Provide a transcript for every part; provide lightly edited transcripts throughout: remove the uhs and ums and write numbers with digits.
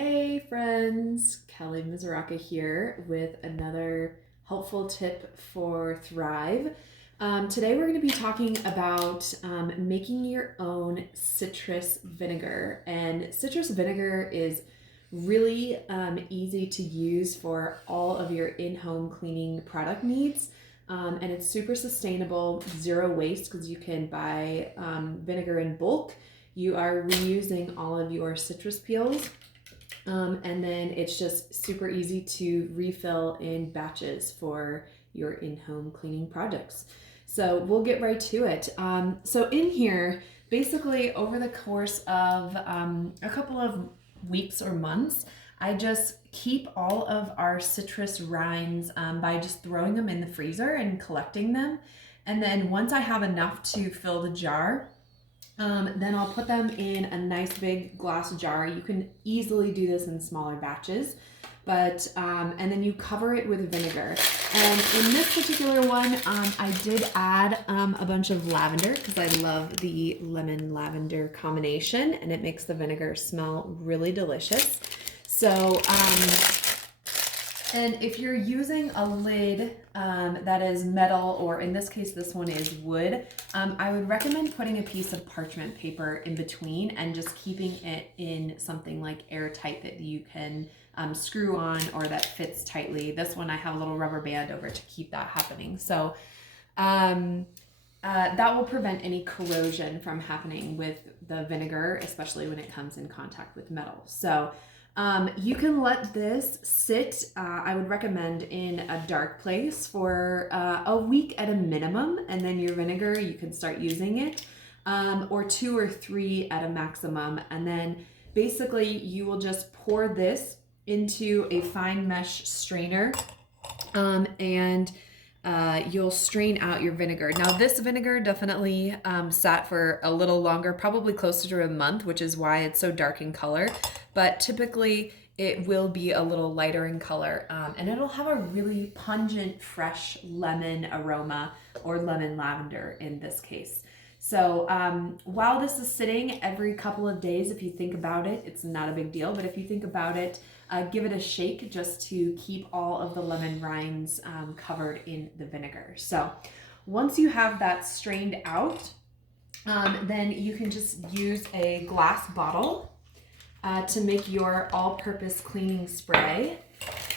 Hey friends, Kelly Mizuraka here with another helpful tip for Thrive. Today we're going to be talking about making your own citrus vinegar. And citrus vinegar is really easy to use for all of your in-home cleaning product needs. And it's super sustainable, zero waste because you can buy vinegar in bulk. You are reusing all of your citrus peels. And then it's just super easy to refill in batches for your in-home cleaning projects. So we'll get right to it. So in here, basically over the course of a couple of weeks or months, I just keep all of our citrus rinds by just throwing them in the freezer and collecting them. And then once I have enough to fill the jar, then I'll put them in a nice big glass jar. You can easily do this in smaller batches, but and then you cover it with vinegar. And in this particular one, I did add a bunch of lavender because I love the lemon lavender combination, and it makes the vinegar smell really delicious. So and if you're using a lid that is metal, or in this case, this one is wood, I would recommend putting a piece of parchment paper in between and just keeping it in something like airtight that you can screw on or that fits tightly. This one I have a little rubber band over to keep that happening. So that will prevent any corrosion from happening with the vinegar, especially when it comes in contact with metal. So you can let this sit, I would recommend, in a dark place for a week at a minimum, and then your vinegar, you can start using it, or 2 or 3 at a maximum. And then basically you will just pour this into a fine mesh strainer, and you'll strain out your vinegar. Now this vinegar definitely sat for a little longer, probably closer to a month, which is why it's so dark in color. But typically it will be a little lighter in color, and it'll have a really pungent, fresh lemon aroma, or lemon lavender in this case. So while this is sitting, every couple of days, if you think about it, it's not a big deal, but if you think about it, give it a shake just to keep all of the lemon rinds covered in the vinegar. So once you have that strained out, then you can just use a glass bottle to make your all-purpose cleaning spray.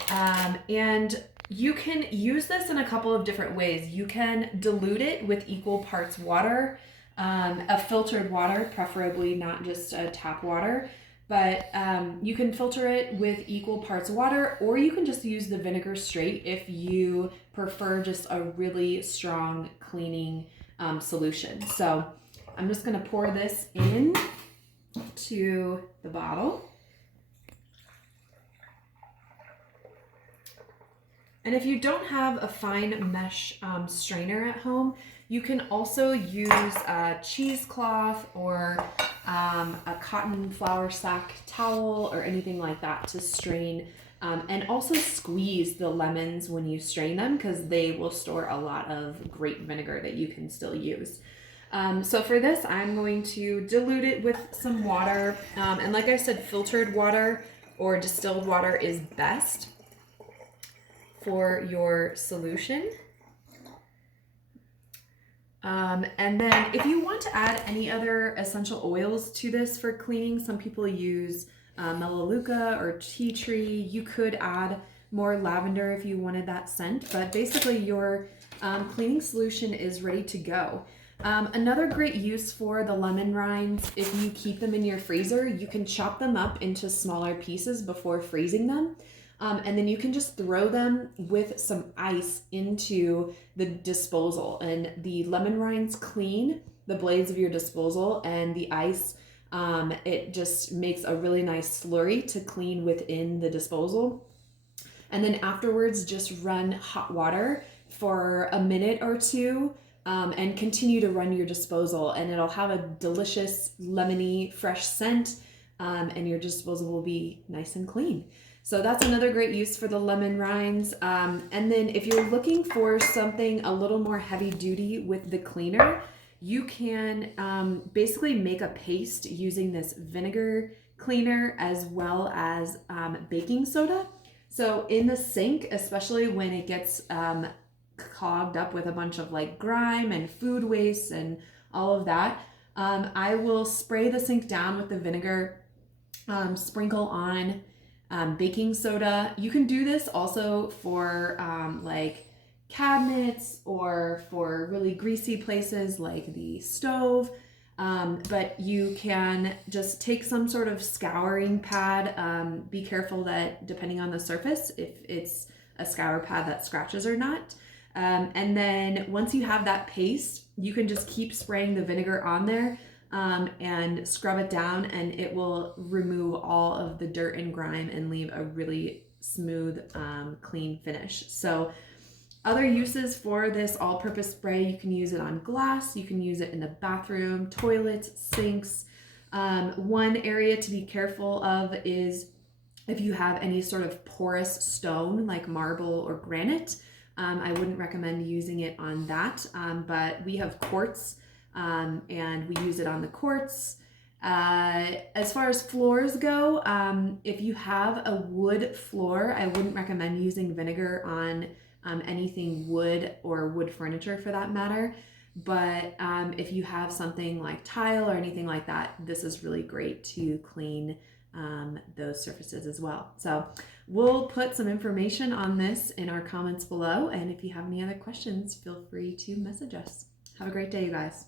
And you can use this in a couple of different ways. You can dilute it with equal parts water, a filtered water, preferably not just tap water, but you can filter it with equal parts water, or you can just use the vinegar straight if you prefer just a really strong cleaning solution. So I'm just gonna pour this in to the bottle. And if you don't have a fine mesh strainer at home, you can also use a cheesecloth or a cotton flour sack towel or anything like that to strain, and also squeeze the lemons when you strain them, because they will store a lot of great vinegar that you can still use. So for this, I'm going to dilute it with some water. And like I said, filtered water or distilled water is best for your solution. And then if you want to add any other essential oils to this for cleaning, some people use melaleuca or tea tree. You could add more lavender if you wanted that scent, but basically your cleaning solution is ready to go. Another great use for the lemon rinds, if you keep them in your freezer, you can chop them up into smaller pieces before freezing them. And then you can just throw them with some ice into the disposal, and the lemon rinds clean the blades of your disposal, and the ice, it just makes a really nice slurry to clean within the disposal. And then afterwards, just run hot water for a minute or two, and continue to run your disposal, and it'll have a delicious lemony fresh scent, and your disposal will be nice and clean. So that's another great use for the lemon rinds. And then if you're looking for something a little more heavy duty with the cleaner, you can basically make a paste using this vinegar cleaner as well as baking soda. So in the sink, especially when it gets clogged up with a bunch of like grime and food waste and all of that, I will spray the sink down with the vinegar, sprinkle on baking soda. You can do this also for like cabinets or for really greasy places like the stove. But you can just take some sort of scouring pad. Be careful that depending on the surface, if it's a scour pad that scratches or not. And then once you have that paste, you can just keep spraying the vinegar on there and scrub it down, and it will remove all of the dirt and grime and leave a really smooth, clean finish. So other uses for this all-purpose spray, you can use it on glass, you can use it in the bathroom, toilets, sinks. One area to be careful of is if you have any sort of porous stone like marble or granite. I wouldn't recommend using it on that, but we have quartz and we use it on the quartz. As far as floors go, if you have a wood floor, I wouldn't recommend using vinegar on anything wood or wood furniture for that matter. But if you have something like tile or anything like that, this is really great to clean those surfaces as well. So we'll put some information on this in our comments below. And if you have any other questions, feel free to message us. Have a great day, you guys.